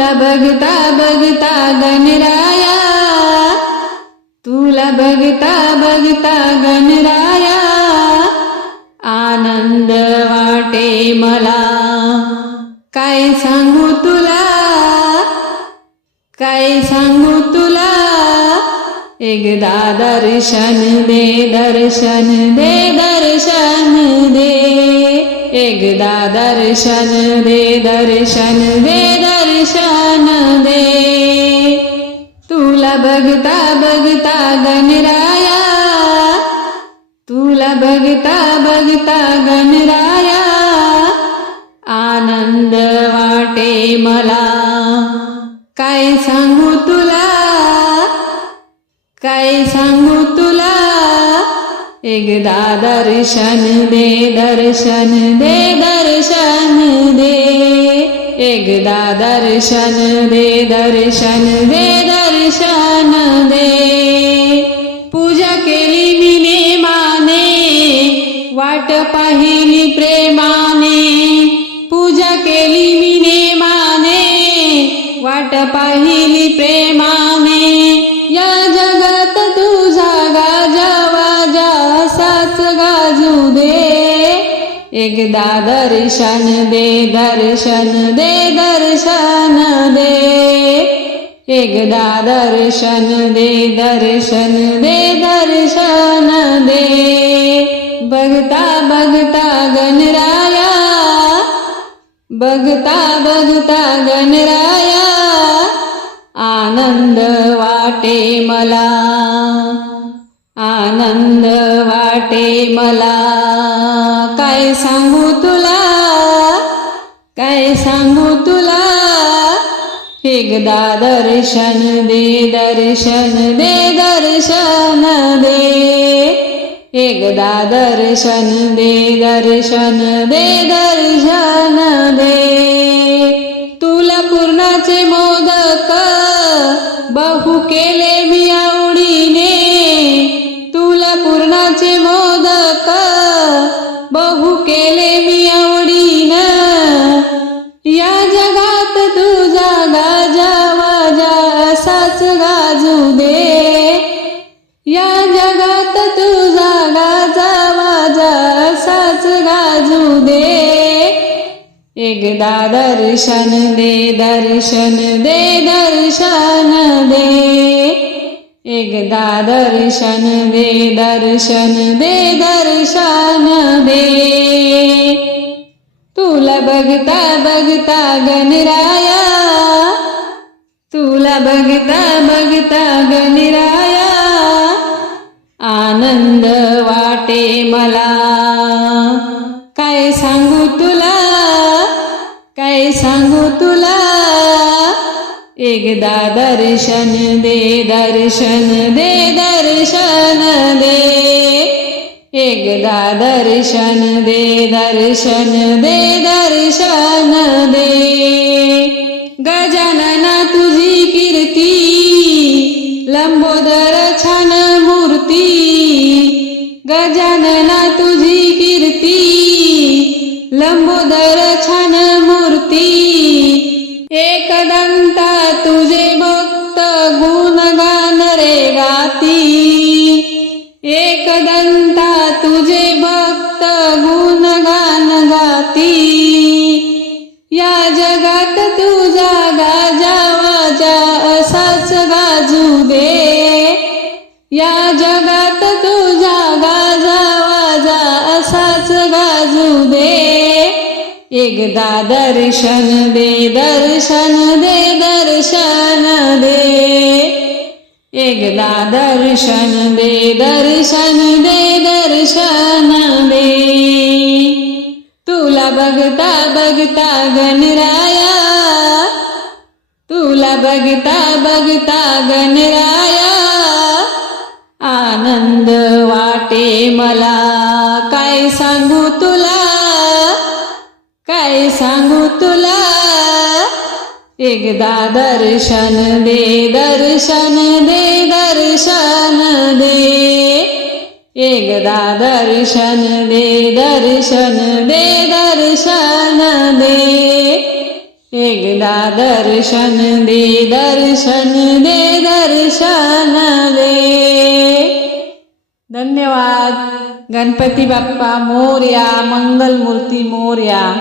तुला बघता बघता गणराया तुला बघता बघता गणराया आनंद वाटे मला. काय सांगू तुला? काय सांगू तुला? एकदा दर्शन दे दर्शन दे दर्शन दे. एकदा दर्शन दे दर्शन दे दर्शन बघता बघता गणराया. तुला बघता बघता गणराया. आनंद वाटे मला. काय सांगू तुला? काय सांगू तुला? एकदा दर्शन दे दर्शन दे दर्शन दे. एकदा दर्शन दे दर्शन दे दर्शन दे. पूजा केली मी नेमाने वाट पाहिली प्रेमा एकदा दर्शन दे दर्शन दे दर्शन दे। एकदा दर्शन दे दर्शन दे दर्शन दे। बघता बघता गणराया बघता बघता गणराया आनंद वाटे मला आनंद वाटे मला। काय सांगू तुला? काय सांगू तुला? एकदा दर्शन दे दर्शन दे दर्शन दे. एकदा दर्शन दे दर्शन दे दर्शन दे. गाजू दे. या जगात तुझा गाजा माझा असाच गाजू दे. एकदा दर्शन दे दर्शन दे दर्शन दे. एकदा दर्शन दे दर्शन दे दर्शन दे. तुला बघता बघता गणराया तुला बघता बघता गणराया आनंद वाटे मला. काय सांगू तुला काय सांगू तुला? एकदा दर्शन दे दर्शन दे दर्शन दे. एकदा दर्शन दे दर्शन दे दर्शन दे. गजानना तुझी कीर्ती लंबोदर छान मूर्ती. गजानना तुझी कीर्ती लंबोदर छान मूर्ती. एकदंता तुझे भक्त गुणगान रे गाती. एकदंता तुझे या जगात तुझा गाजा वाजा असाच गाजू दे. एकदा दर्शन दे दर्शन दे दर्शन दे. एकदा दर्शन दे दर्शन दे दर्शन दे. तुला बघता बघता गणराया. तुला बघता बघता गणराया. आनंद वाटे मला. काय सांगू तुला? काय सांगू तुला? एकदा दर्शन दे दर्शन दे दर्शन दे. एकदा दर्शन दे दर्शन दे दर्शन दे. एकदा दर्शन दे दर्शन दे दर्शन दे धन्यवाद. गणपती बाप्पा मोर्या मंगलमूर्ती मोर्या.